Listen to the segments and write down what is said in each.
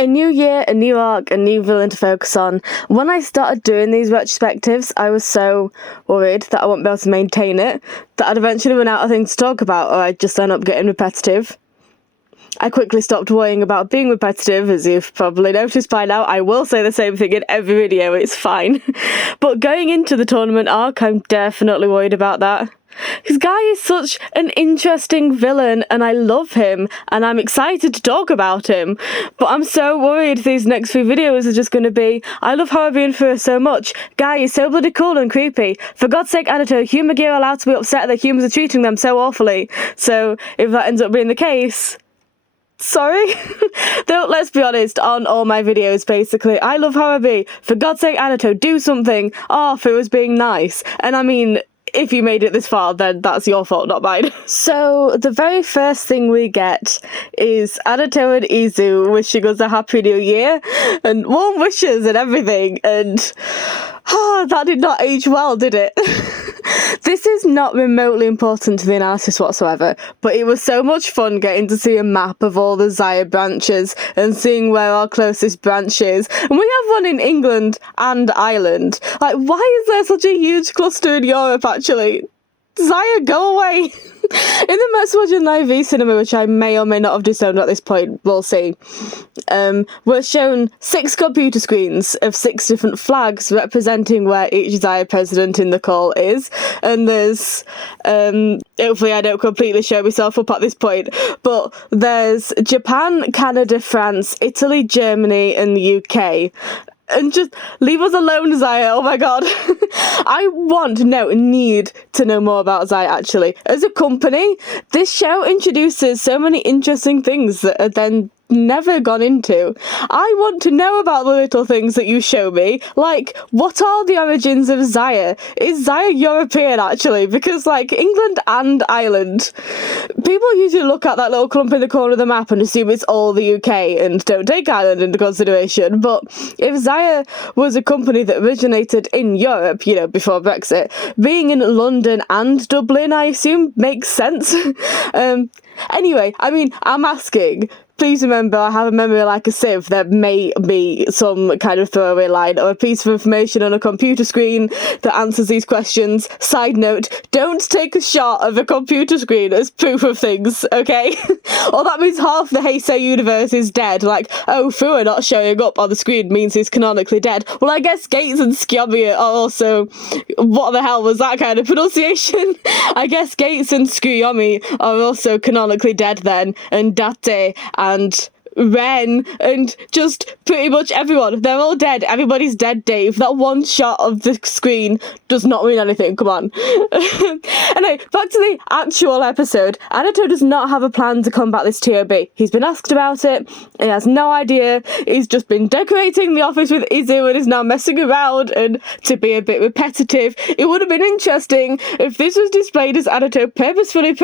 A new year, a new arc, a new villain to focus on. When I started doing these retrospectives, I was so worried that I wouldn't be able to maintain it, that I'd eventually run out of things to talk about, or I'd just end up getting repetitive. I quickly stopped worrying about being repetitive, as you've probably noticed by now. I will say the same thing in every video, it's fine. But going into the tournament arc, I'm definitely worried about that. Because Guy is such an interesting villain, and I love him, and I'm excited to talk about him. But I'm so worried these next few videos are just going to be, I love HOROBI and FUWA so much. Guy is so bloody cool and creepy. For God's sake, Adato, human gear are allowed to be upset that humans are treating them so awfully. So if that ends up being the case, sorry. Though, let's be honest, on all my videos, basically, I love HOROBI. For God's sake, Adato, do something. Oh, FUWA's being nice. And I mean, if you made it this far, then that's your fault, not mine. So, the very first thing we get is Adato and Izu wishing us a happy new year, and warm wishes and everything, and that did not age well, did it? This is not remotely important to the analysis whatsoever, but it was so much fun getting to see a map of all the ZAIA branches and seeing where our closest branch is. And we have one in England and Ireland. Like, why is there such a huge cluster in Europe, actually? ZAIA, go away! In the Metropolitan IV cinema, which I may or may not have disowned at this point, we'll see, we're shown 6 computer screens of 6 different flags representing where each ZAIA president in the call is, and there's, hopefully I don't completely show myself up at this point, but there's Japan, Canada, France, Italy, Germany, and the UK. And just leave us alone, ZAIA, oh my god. I need to know more about ZAIA, actually. As a company, this show introduces so many interesting things that are then never gone into. I want to know about the little things that you show me, like, what are the origins of ZAIA? Is ZAIA European, actually? Because, like, England and Ireland, people usually look at that little clump in the corner of the map and assume it's all the UK and don't take Ireland into consideration, but if ZAIA was a company that originated in Europe, you know, before Brexit, being in London and Dublin, I assume, makes sense. Anyway, I mean, I'm asking, please remember, I have a memory like a sieve. There may be some kind of throwaway line or a piece of information on a computer screen that answers these questions. Side note, don't take a shot of a computer screen as proof of things, okay? Or that means half the Heisei universe is dead. Like, oh, FUWA not showing up on the screen means he's canonically dead. Well, I guess Gates and Skyomi are also... What the hell was that kind of pronunciation? I guess Gates and Skyomi are also canonically dead then, and Date and Ren and just pretty much everyone. They're all dead. Everybody's dead, Dave. That one shot of the screen does not mean anything. Come on. Anyway, back to the actual episode. Adato does not have a plan to combat this TOB. He's been asked about it. He has no idea. He's just been decorating the office with Izu and is now messing around, and to be a bit repetitive, it would have been interesting if this was displayed as Adato purposefully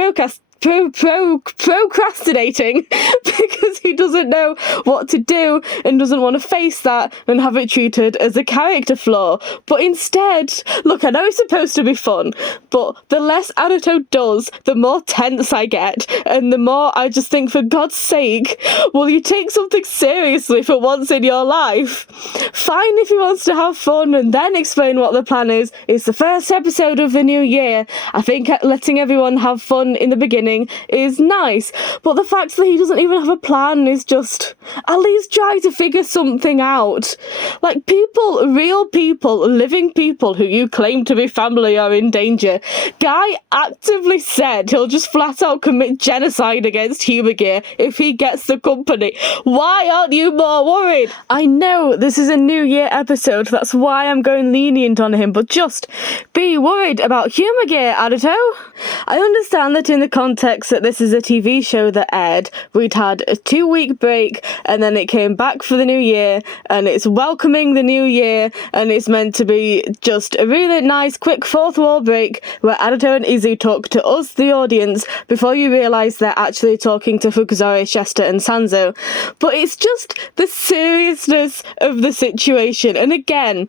procrastinating because he doesn't know what to do and doesn't want to face that and have it treated as a character flaw. But instead, look, I know it's supposed to be fun, but the less Adato does, the more tense I get, and the more I just think, for God's sake, will you take something seriously for once in your life? Fine if he wants to have fun and then explain what the plan is. It's the first episode of the new year. I think letting everyone have fun in the beginning is nice, but the fact that he doesn't even have a plan is just, at least try to figure something out. Like, people, real people, living people who you claim to be family are in danger. Guy actively said he'll just flat out commit genocide against human gear if he gets the company. Why aren't you more worried? I know this is a New Year episode, that's why I'm going lenient on him, but just be worried about human gear, Adato. I understand that in the context that this is a TV show that aired, we'd had a 2-week break and then it came back for the new year, and it's welcoming the new year, and it's meant to be just a really nice quick fourth wall break where Adato and Izu talk to us, the audience, before you realise they're actually talking to Fukuzari, Shesta and Sanzo. But it's just the seriousness of the situation, and again,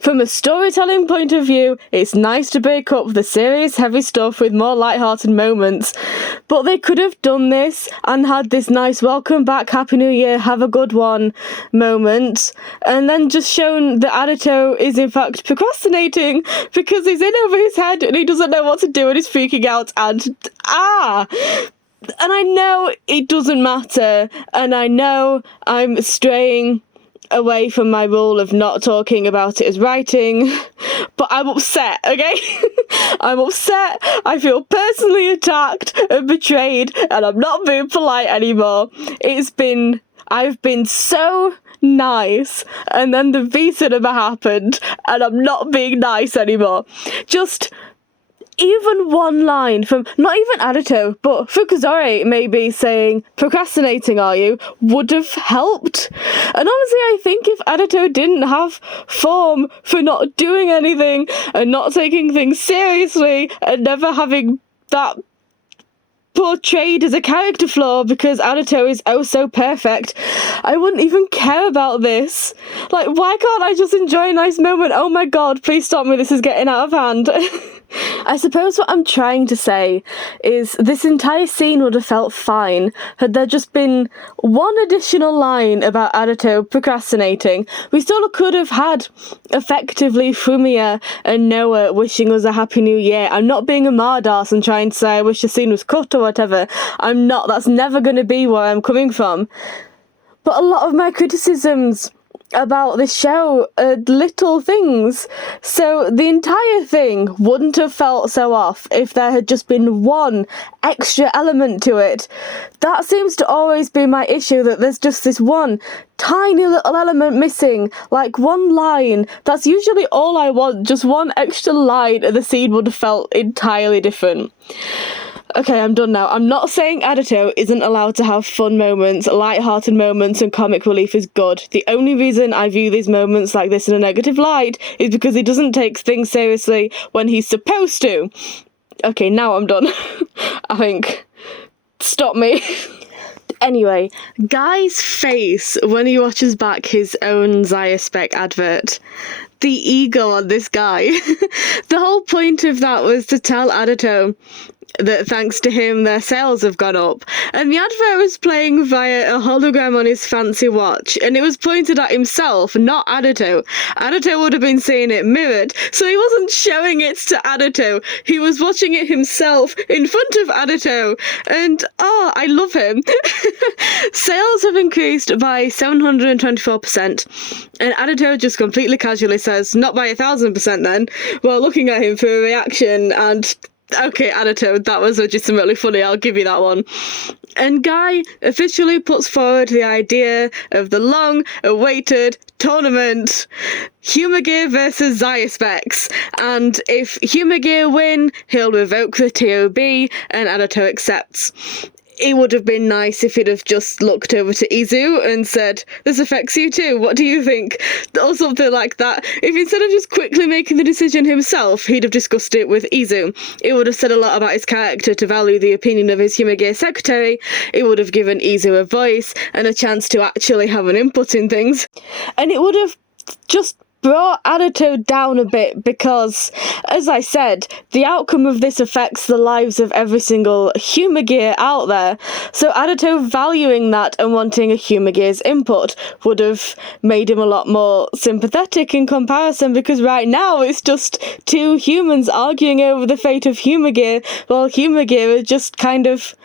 from a storytelling point of view, it's nice to break up the serious heavy stuff with more light-hearted moments, But they could have done this and had this nice welcome back, Happy New Year, have a good one moment, and then just shown that Adato is in fact procrastinating because he's in over his head and he doesn't know what to do and he's freaking out and and I know it doesn't matter, and I know I'm straying away from my rule of not talking about it as writing, but I'm upset, okay? I'm upset, I feel personally attacked and betrayed, and I'm not being polite anymore. I've been so nice, and then the V-cinema happened, and I'm not being nice anymore. Just even one line from, not even Adato, but Fukuzori maybe saying, procrastinating are you, would have helped. And honestly, I think if Adato didn't have form for not doing anything and not taking things seriously and never having that portrayed as a character flaw because Adato is oh so perfect, I wouldn't even care about this. Like, why can't I just enjoy a nice moment? Oh my god, please stop me, this is getting out of hand. I suppose what I'm trying to say is this entire scene would have felt fine had there just been one additional line about Adato procrastinating. We still could have had effectively Fumiya and Noah wishing us a happy new year. I'm not being a mardass and trying to say I wish the scene was cut or whatever. I'm not. That's never going to be where I'm coming from. But a lot of my criticisms about this show are little things, so the entire thing wouldn't have felt so off if there had just been one extra element to it. That seems to always be my issue, that there's just this one tiny little element missing, like one line. That's usually all I want, just one extra line, and the scene would have felt entirely different. Okay, I'm done now. I'm not saying Adato isn't allowed to have fun moments, light-hearted moments, and comic relief is good. The only reason I view these moments like this in a negative light is because he doesn't take things seriously when he's supposed to. Okay, now I'm done. I think. Stop me. Anyway, Guy's face when he watches back his own ZAIA spec advert. The ego on this guy. The whole point of that was to tell Adato that thanks to him their sales have gone up, and the advert was playing via a hologram on his fancy watch, and it was pointed at himself, not Adato. Adato would have been seeing it mirrored, so he wasn't showing it to Adato, he was watching it himself in front of Adato, and I love him. Sales have increased by 724%, and Adato just completely casually says, not by 1,000% then, while looking at him for a reaction, and okay, Adato, that was legitimately funny, I'll give you that one. And Guy officially puts forward the idea of the long-awaited tournament, Humour Gear versus ZAIA Specs, and if Humour Gear win, he'll revoke the TOB, and Adato accepts. It would have been nice if he'd have just looked over to Izu and said, this affects you too, what do you think? Or something like that. If instead of just quickly making the decision himself, he'd have discussed it with Izu. It would have said a lot about his character to value the opinion of his Humour Gear secretary. It would have given Izu a voice and a chance to actually have an input in things. And it would have just brought Adato down a bit because, as I said, the outcome of this affects the lives of every single Humour Gear out there, so Adato valuing that and wanting a Humour Gear's input would have made him a lot more sympathetic in comparison, because right now it's just two humans arguing over the fate of Humour Gear, while Humour Gear is just kind of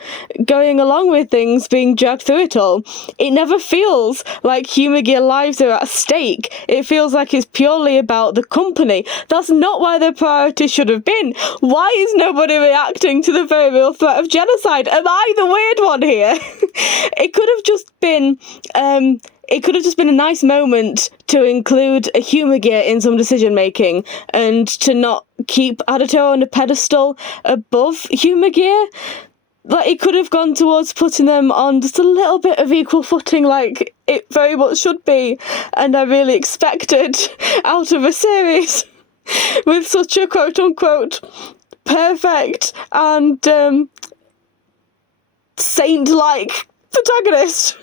going along with things, being dragged through it all. It never feels like Humour Gear lives are at stake. It feels like it's purely about the company. That's not why their priority should have been. Why is nobody reacting to the very real threat of genocide? Am I the weird one here? It could have just been a nice moment to include a Humour Gear in some decision making and to not keep Adato on a pedestal above Humour Gear. Like, it could have gone towards putting them on just a little bit of equal footing, like it very much should be, and I really expected out of a series with such a quote-unquote perfect and saint-like protagonist.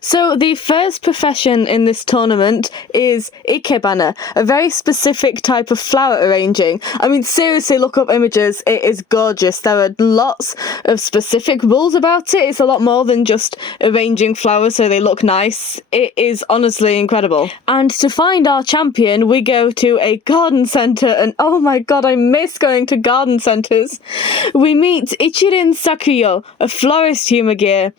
So the first profession in this tournament is Ikebana, a very specific type of flower arranging. I mean, seriously, look up images. It is gorgeous. There are lots of specific rules about it. It's a lot more than just arranging flowers so they look nice. It is honestly incredible. And to find our champion, we go to a garden centre, and oh my god, I miss going to garden centres. We meet Ichirin Sakuyo, a florist humagir,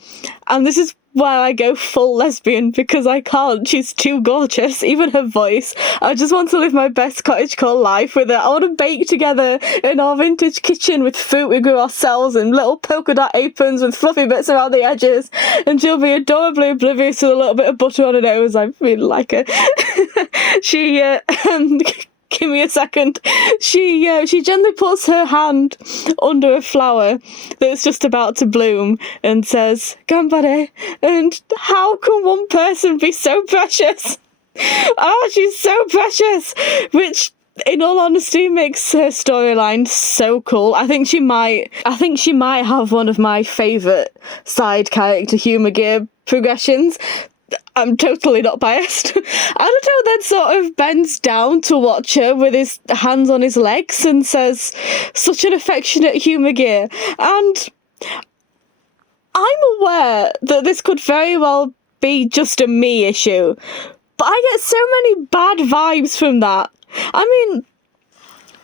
and this is where I go full lesbian because I can't. She's too gorgeous. Even her voice. I just want to live my best cottagecore life with her. I want to bake together in our vintage kitchen with fruit we grew ourselves and little polka dot aprons with fluffy bits around the edges. And she'll be adorably oblivious with a little bit of butter on her nose. I really like her. She, give me a second. She gently puts her hand under a flower that's just about to bloom and says, "Gambare." And how can one person be so precious? She's so precious, which in all honesty makes her storyline so cool. I think she might have one of my favourite side character humagir progressions. I'm totally not biased. Adato then sort of bends down to watch her with his hands on his legs and says, "Such an affectionate humagir." And I'm aware that this could very well be just a me issue, but I get so many bad vibes from that. I mean,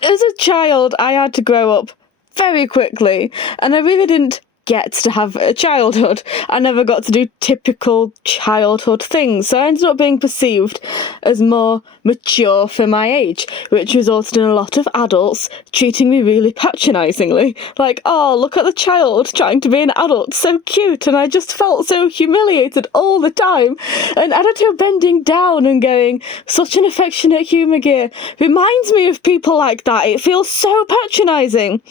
as a child, I had to grow up very quickly, and I really didn't get to have a childhood. I never got to do typical childhood things, so I ended up being perceived as more mature for my age, which resulted in a lot of adults treating me really patronisingly. Like, "Oh, look at the child trying to be an adult, so cute," and I just felt so humiliated all the time. And Adato bending down and going, "Such an affectionate humagir," reminds me of people like that. It feels so patronising.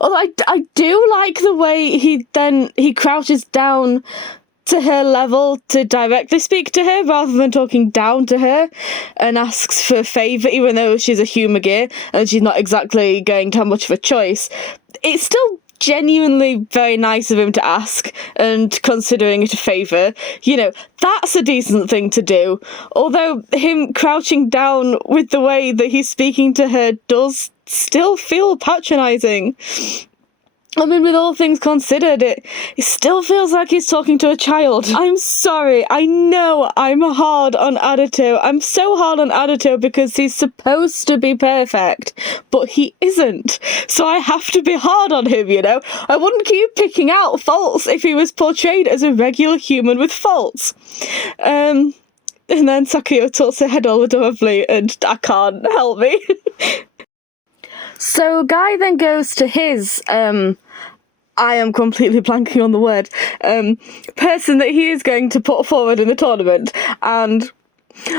Although I do like the way he crouches down to her level to directly speak to her rather than talking down to her and asks for a favour, even though she's a humagir and she's not exactly going to have much of a choice. It's still genuinely very nice of him to ask, and considering it a favour, that's a decent thing to do. Although him crouching down with the way that he's speaking to her does still feel patronising. I mean, with all things considered, it still feels like he's talking to a child. I'm sorry, I know I'm hard on Adato. I'm so hard on Adato because he's supposed to be perfect, but he isn't. So I have to be hard on him, I wouldn't keep picking out faults if he was portrayed as a regular human with faults. And then Sakuyo tilts her head all adorably, and I can't help me. So Guy then goes to his, I am completely blanking on the word, person that he is going to put forward in the tournament. And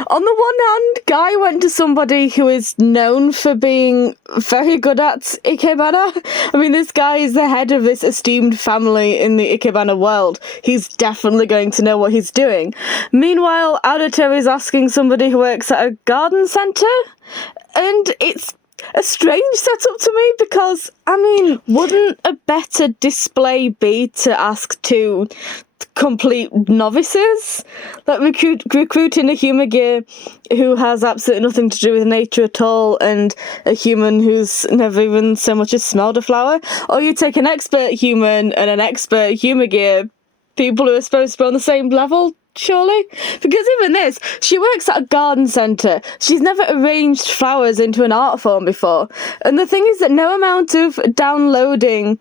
on the one hand, Guy went to somebody who is known for being very good at Ikebana. I mean, this guy is the head of this esteemed family in the Ikebana world. He's definitely going to know what he's doing. Meanwhile, Adato is asking somebody who works at a garden centre, and it's a strange setup to me because, I mean, wouldn't a better display be to ask two complete novices? Like recruiting a humagir who has absolutely nothing to do with nature at all, and a human who's never even so much as smelled a flower? Or you take an expert human and an expert humagir, people who are supposed to be on the same level, surely? Because even this, she works at a garden centre. She's never arranged flowers into an art form before. And the thing is that no amount of downloading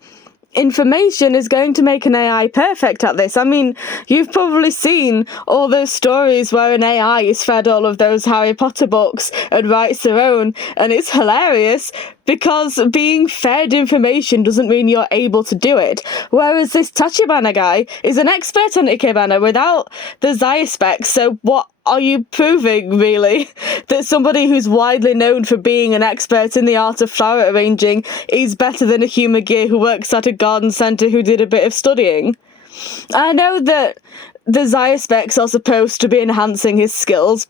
information is going to make an AI perfect at this. I mean, you've probably seen all those stories where an AI is fed all of those Harry Potter books and writes their own, and it's hilarious because being fed information doesn't mean you're able to do it. Whereas this Tachibana guy is an expert on Ikebana without the ZAIA specs, so what are you proving, really? That somebody who's widely known for being an expert in the art of flower arranging is better than a humagir who works at a garden centre who did a bit of studying? I know that the ZAIA specs are supposed to be enhancing his skills,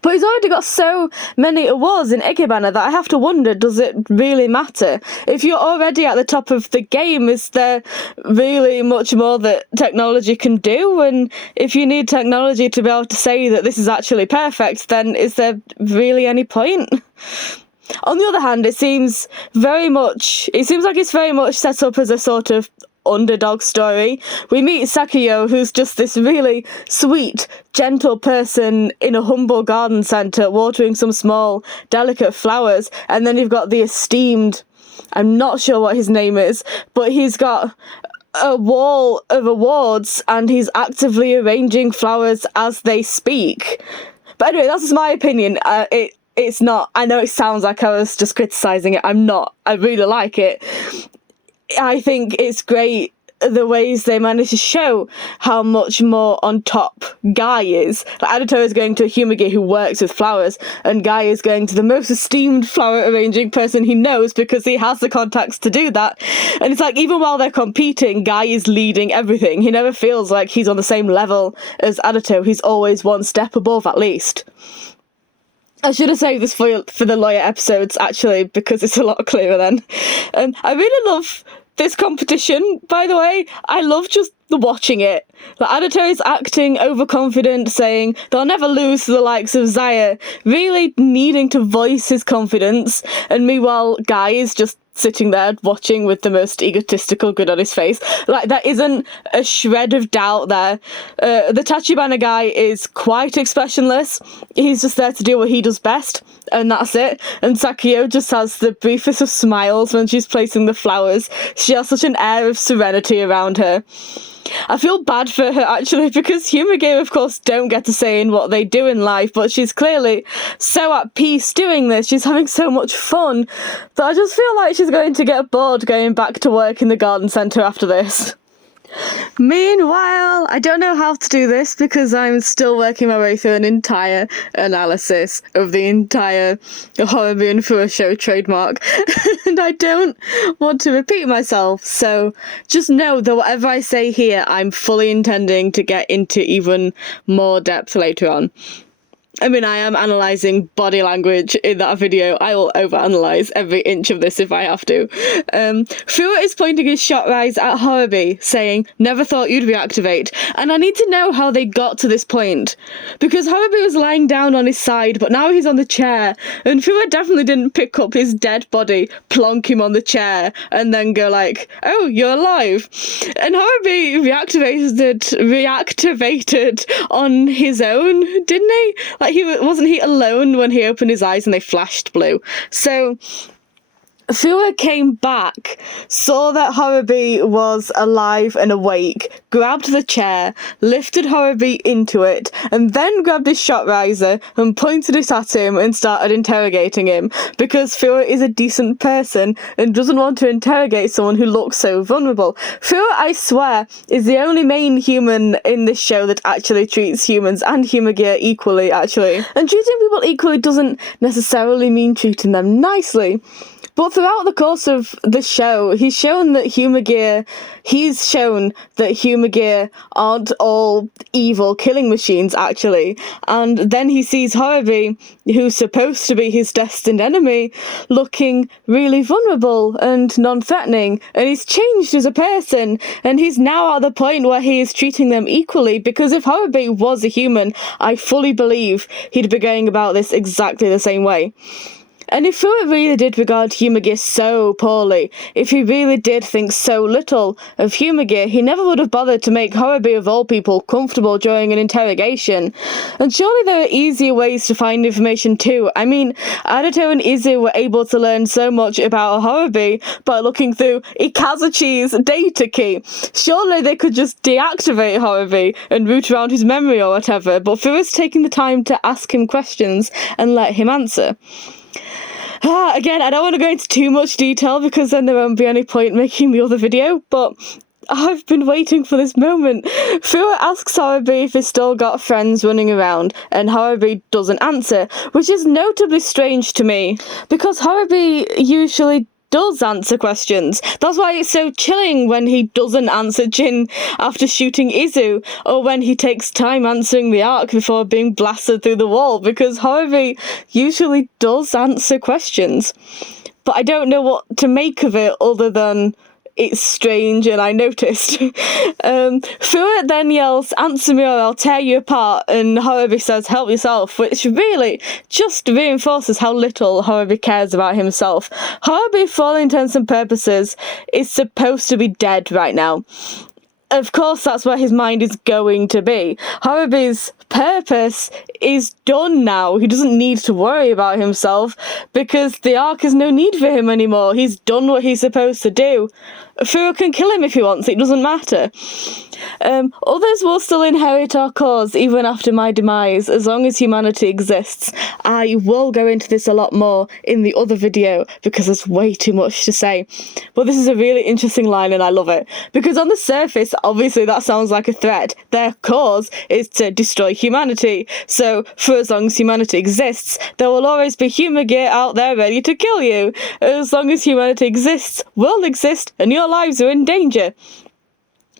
But he's already got so many awards in Ikebana that I have to wonder, does it really matter? If you're already at the top of the game, is there really much more that technology can do? And if you need technology to be able to say that this is actually perfect, then is there really any point? On the other hand, it seems like it's very much set up as a sort of underdog story. We meet Sakuyo, who's just this really sweet, gentle person in a humble garden centre watering some small, delicate flowers, and then you've got the esteemed, I'm not sure what his name is, but he's got a wall of awards and he's actively arranging flowers as they speak. But anyway, that's just my opinion. It's not, I know it sounds like I was just criticising it, I'm not, I really like it. I think it's great the ways they manage to show how much more on top Guy is. Like, Adato is going to a Humage who works with flowers, and Guy is going to the most esteemed flower arranging person he knows because he has the contacts to do that. And it's like, even while they're competing, Guy is leading everything. He never feels like he's on the same level as Adato. He's always one step above, at least. I should have saved this for the lawyer episodes, actually, because it's a lot clearer then. I really love this competition, by the way. I love just watching it. Like, Adato is acting overconfident, saying they'll never lose to the likes of ZAIA, really needing to voice his confidence, and meanwhile Guy is just sitting there watching with the most egotistical grin on his face. Like, there isn't a shred of doubt there. The Tachibana guy is quite expressionless. He's just there to do what he does best, and that's it. And Sakuyo just has the briefest of smiles when she's placing the flowers. She has such an air of serenity around her. I feel bad for her, actually, because Humage, of course, don't get to say in what they do in life, but she's clearly so at peace doing this. She's having so much fun that I just feel like she's going to get bored going back to work in the garden centre after this. Meanwhile, I don't know how to do this because I'm still working my way through an entire analysis of the entire HOROBI and FUWA show trademark, and I don't want to repeat myself, so just know that whatever I say here, I'm fully intending to get into even more depth later on. I mean, I am analysing body language in that video. I will overanalyse every inch of this if I have to. FUWA is pointing his shot rise at HOROBI, saying, "Never thought you'd reactivate." And I need to know how they got to this point. Because HOROBI was lying down on his side, but now he's on the chair. And FUWA definitely didn't pick up his dead body, plonk him on the chair, and then go like, "Oh, you're alive." And HOROBI reactivated on his own, didn't he? Like, wasn't he alone when he opened his eyes and they flashed blue? So FUWA came back, saw that HOROBI was alive and awake, grabbed the chair, lifted HOROBI into it, and then grabbed his shot riser and pointed it at him and started interrogating him, because FUWA is a decent person and doesn't want to interrogate someone who looks so vulnerable. FUWA, I swear, is the only main human in this show that actually treats humans and Humage equally, actually. And treating people equally doesn't necessarily mean treating them nicely. But throughout the course of the show, he's shown that Humage aren't all evil killing machines, actually. And then he sees HOROBI, who's supposed to be his destined enemy, looking really vulnerable and non-threatening. And he's changed as a person, and he's now at the point where he is treating them equally, because if HOROBI was a human, I fully believe he'd be going about this exactly the same way. And if FUWA really did regard Humage so poorly, if he really did think so little of Humage, he never would have bothered to make HOROBI of all people comfortable during an interrogation. And surely there are easier ways to find information too. I mean, Adato and Izu were able to learn so much about HOROBI by looking through Ikazuchi's data key. Surely they could just deactivate HOROBI and root around his memory or whatever, but FUWA's taking the time to ask him questions and let him answer. Again, I don't want to go into too much detail because then there won't be any point making the other video, but I've been waiting for this moment. FUWA asks HOROBI if he's still got friends running around, and HOROBI doesn't answer, which is notably strange to me, because HOROBI usually does answer questions. That's why it's so chilling when he doesn't answer Jin after shooting Izu, or when he takes time answering the arc before being blasted through the wall, because HOROBI usually does answer questions. But I don't know what to make of it other than it's strange and I noticed. FUWA then yells, "Answer me or I'll tear you apart," and HOROBI says, "Help yourself," which really just reinforces how little HOROBI cares about himself. HOROBI, for all intents and purposes, is supposed to be dead right now. Of course, that's where his mind is going to be. HOROBI's purpose is done now. He doesn't need to worry about himself because the arc has no need for him anymore. He's done what he's supposed to do. FUWA can kill him if he wants, it doesn't matter. Others will still inherit our cause even after my demise, as long as humanity exists. I will go into this a lot more in the other video because there's way too much to say. But this is a really interesting line and I love it. Because on the surface, obviously that sounds like a threat. Their cause is to destroy humanity. So for as long as humanity exists, there will always be human gear out there ready to kill you. As long as humanity exists, we'll exist, and your lives are in danger.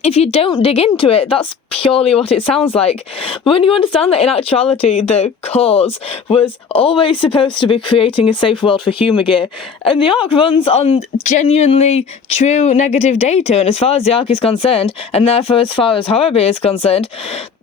If you don't dig into it, that's purely what it sounds like. But when you understand that in actuality the cause was always supposed to be creating a safe world for human gear, and the arc runs on genuinely true negative data, and as far as the arc is concerned, and therefore as far as HOROBI is concerned,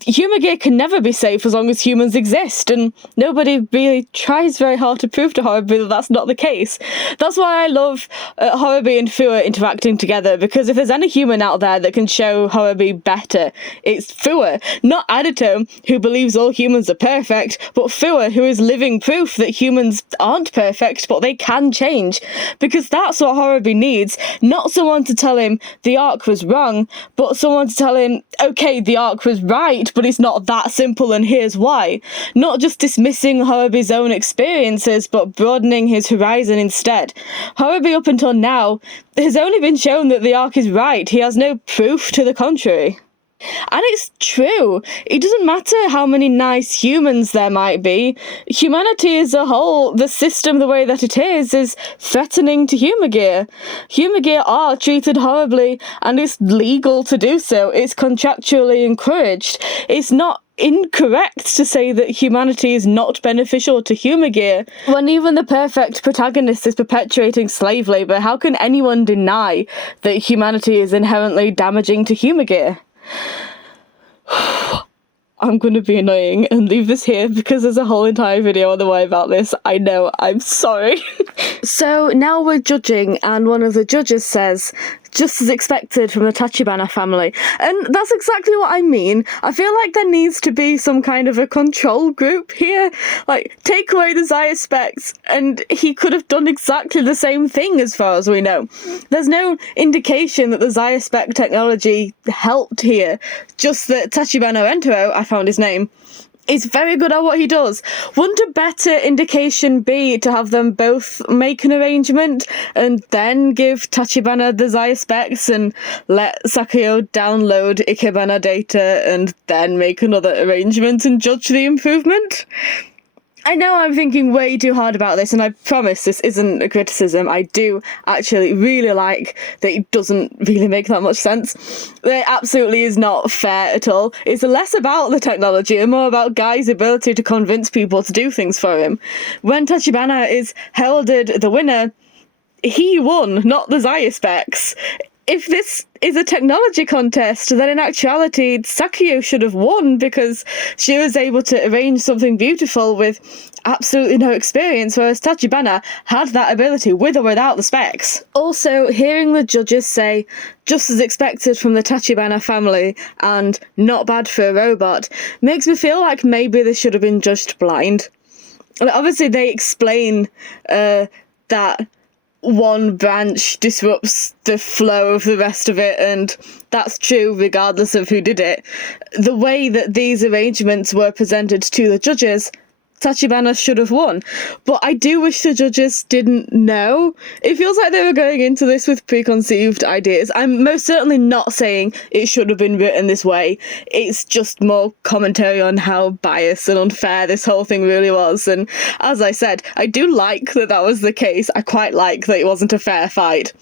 human gear can never be safe as long as humans exist, and nobody really tries very hard to prove to HOROBI that that's not the case. That's why I love HOROBI and FUWA interacting together, because if there's any human out there that can show HOROBI better, it's FUWA. Not Adito, who believes all humans are perfect, but FUWA, who is living proof that humans aren't perfect, but they can change. Because that's what HOROBI needs. Not someone to tell him the arc was wrong, but someone to tell him, okay, the arc was right, but it's not that simple and here's why. Not just dismissing HOROBI's own experiences, but broadening his horizon instead. HOROBI up until now has only been shown that the arc is right. He has no proof to the contrary. And it's true. It doesn't matter how many nice humans there might be. Humanity as a whole, the system the way that it is threatening to human gear. Human gear are treated horribly, and it's legal to do so. It's contractually encouraged. It's not incorrect to say that humanity is not beneficial to human gear. When even the perfect protagonist is perpetuating slave labour, how can anyone deny that humanity is inherently damaging to human gear? I'm going to be annoying and leave this here because there's a whole entire video on the way about this. I know, I'm sorry. So now we're judging, and one of the judges says, "Just as expected from the Tachibana family." And that's exactly what I mean. I feel like there needs to be some kind of a control group here. Like, take away the ZAIA specs, and he could have done exactly the same thing as far as we know. There's no indication that the ZAIA spec technology helped here. Just that Tachibana Entero, I found his name, is very good at what he does. Wouldn't a better indication be to have them both make an arrangement and then give Tachibana the ZAIA specs and let Sakuyo download Ikebana data and then make another arrangement and judge the improvement? I know I'm thinking way too hard about this, and I promise this isn't a criticism. I do actually really like that it doesn't really make that much sense. It absolutely is not fair at all. It's less about the technology and more about Guy's ability to convince people to do things for him. When Tachibana is heralded the winner, he won, not the ZAIA specs. If this is a technology contest, then in actuality Sakuyo should have won because she was able to arrange something beautiful with absolutely no experience, whereas Tachibana had that ability with or without the specs. Also, hearing the judges say, "Just as expected from the Tachibana family," and "not bad for a robot," makes me feel like maybe they should have been judged blind. Like, obviously they explain that one branch disrupts the flow of the rest of it, and that's true regardless of who did it. The way that these arrangements were presented to the judges Tachibana should have won. But I do wish the judges didn't know. It feels like they were going into this with preconceived ideas. I'm most certainly not saying it should have been written this way. It's just more commentary on how biased and unfair this whole thing really was. And as I said, I do like that that was the case. I quite like that it wasn't a fair fight.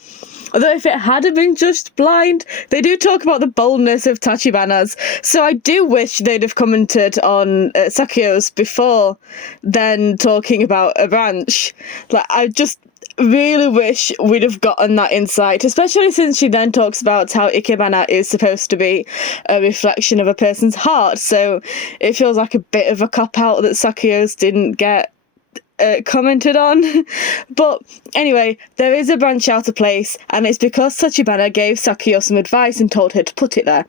Although if it had been just blind, they do talk about the boldness of Tachibana's, so I do wish they'd have commented on Sakyo's before then talking about a branch. Like, I just really wish we'd have gotten that insight, especially since she then talks about how Ikebana is supposed to be a reflection of a person's heart, so it feels like a bit of a cop-out that Sakyo's didn't get commented on. But anyway, there is a branch out of place, and it's because Tachibana gave Sakyo some advice and told her to put it there.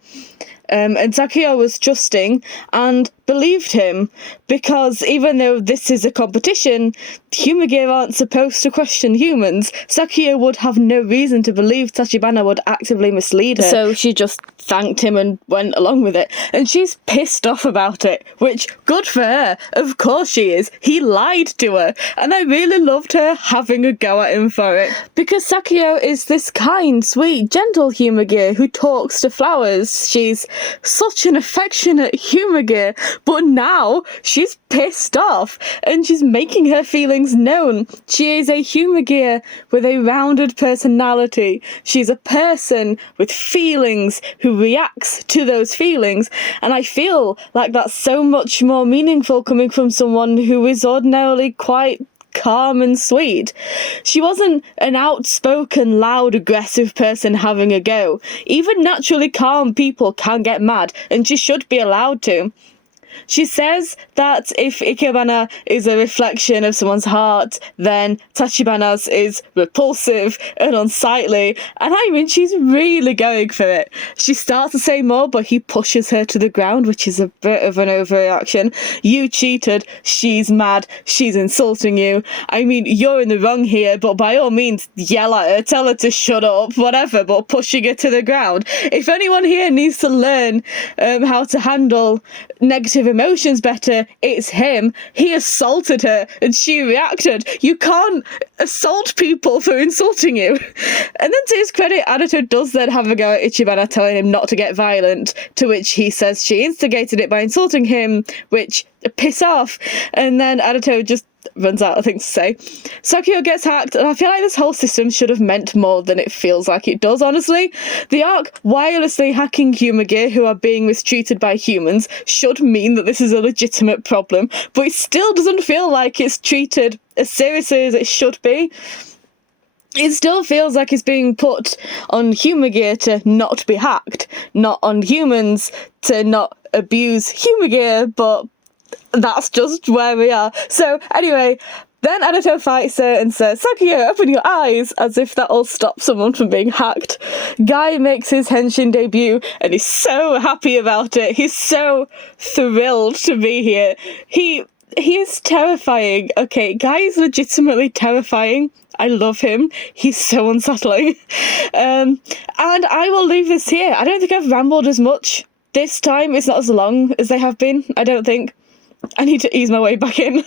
And Sakyo was trusting and believed him, because even though this is a competition, Humagir aren't supposed to question humans. Sakyo would have no reason to believe Tachibana would actively mislead her. So she just thanked him and went along with it. And she's pissed off about it, which, good for her. Of course she is. He lied to her. And I really loved her having a go at him for it. Because Sakyo is this kind, sweet, gentle Humagir who talks to flowers. She's such an affectionate Humagir. But now she's pissed off and she's making her feelings known. She is a Humagir with a rounded personality. She's a person with feelings who reacts to those feelings. And I feel like that's so much more meaningful coming from someone who is ordinarily quite calm and sweet. She wasn't an outspoken, loud, aggressive person having a go. Even naturally calm people can get mad, and she should be allowed to. She says that if Ikebana is a reflection of someone's heart, then Tachibana's is repulsive and unsightly, and I mean, she's really going for it. She starts to say more, but he pushes her to the ground, which is a bit of an overreaction. You cheated, she's mad, she's insulting you. I mean, you're in the wrong here, but by all means, yell at her, tell her to shut up, whatever, but pushing her to the ground. If anyone here needs to learn how to handle negative emotions better, it's him. He assaulted her and she reacted. You can't assault people for insulting you. And then to his credit, Adato does then have a go at Ichibana, telling him not to get violent, to which he says she instigated it by insulting him, which piss off. And then Adato just runs out of things to say. Sakyo gets hacked, and I feel like this whole system should have meant more than it feels like it does, honestly. The arc wirelessly hacking Humagir who are being mistreated by humans should mean that this is a legitimate problem, but it still doesn't feel like it's treated as seriously as it should be. It still feels like it's being put on Humagir to not be hacked, not on humans to not abuse Humagir, but that's just where we are. So anyway, then Adato fights her and says, "Sakyo, open your eyes," as if that'll stop someone from being hacked. Guy makes his henshin debut and he's so happy about it. He's so thrilled to be here. He is terrifying. Okay, Guy is legitimately terrifying. I love him. He's so unsettling. And I will leave this here. I don't think I've rambled as much this time. It's not as long as they have been, I don't think. I need to ease my way back in.